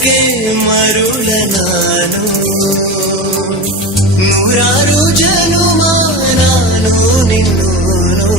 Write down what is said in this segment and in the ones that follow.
ಅದಕ್ಕೆ ಮರುಳ ನಾನು ನೂರಾರು ಜನುಮ ನಾನು ನಿನ್ನೋನು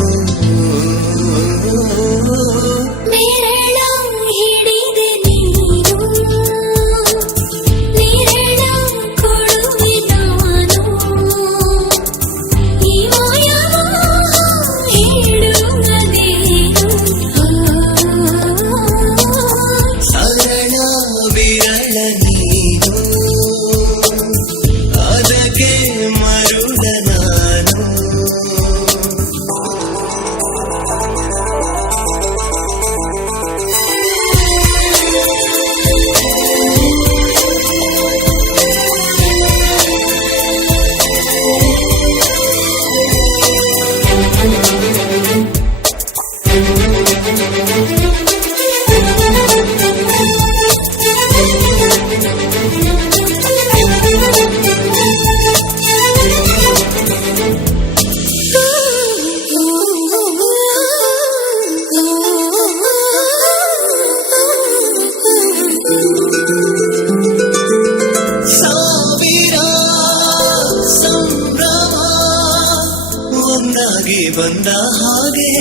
ಬಂದ ಹಾಗೆ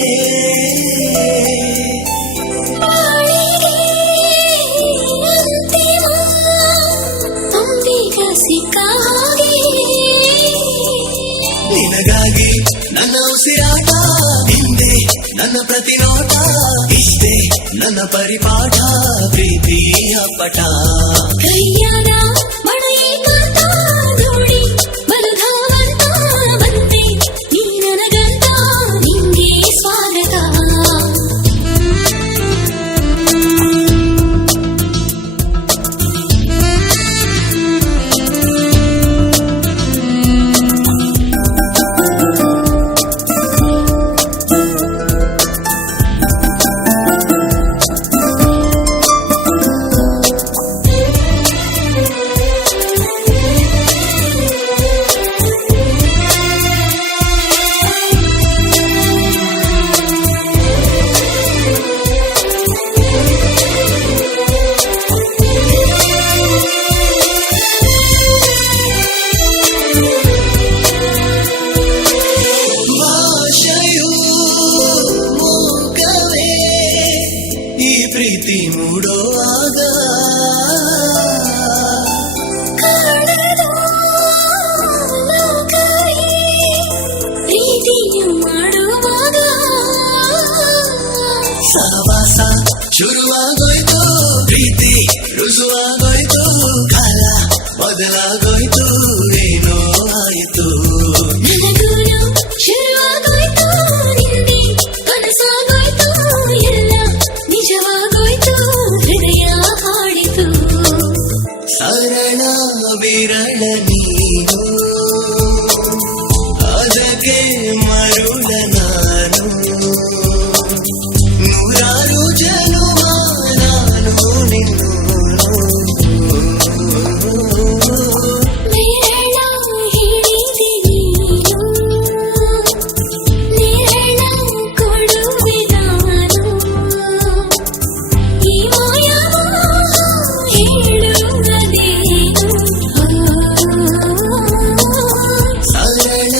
ಸಿಕ್ಕ ಹಾಗೆ ನಿನಗಾಗಿ ನನ್ನ ಉಸಿರಾಟ ಹಿಂದೆ ನನ್ನ ಪ್ರತಿನೋಟ ಇಷ್ಟೇ ನನ್ನ ಪರಿಪಾಠ ಪ್ರೀತಿಯ ಪಟ ಕೈಯಾದ ಮಳೆಯ ಕಾಂತ ನೋಡಿ ಬಲಧಾವಂತ ಬಂತೆ ನೀ ನನಗಂತ ನಿಂಗೆ ಸ್ವಾಗತ ಪ್ರೀತಿ ಮೂಡುವಾಗ ಪ್ರೀತಿಯು ಮಾಡುವಾಗ ಸಹವಾಸ ಶುರುವಾಗೋಯ್ತು ಪ್ರೀತಿ ರುಜುವಾಗೋಯ್ತು ಕಾಲ ಬದಲಾಗೋಯ್ತು ಏನೋ ಆಯಿತು ನನಗೂನು ಶುರುವಾಗೋಯ್ತು ನಿಂದೆ ಕನಸಾಗೋಯ್ತು ಎಲ್ಲ ನಿಜವಾಗೋಯ್ತು ಹೃದಯ ಹಾಡಿತು ಸರಳ ವಿರಳ ನೀನು ಅದಕ್ಕೆ ಮರುಳ ನಾನು ನೂರಾರು ಜನುಮ ನಾನು ನಿನ್ನೋನು ನೆರಳ ಹಿಡಿದೆ ನೀನು ನೆರಳ ಕೊಡುವೆ ನಾನು ಈ ಮಾಯವ ಹೇಳುವುದೇನು ಸರಳ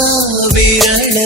ವಿರಳ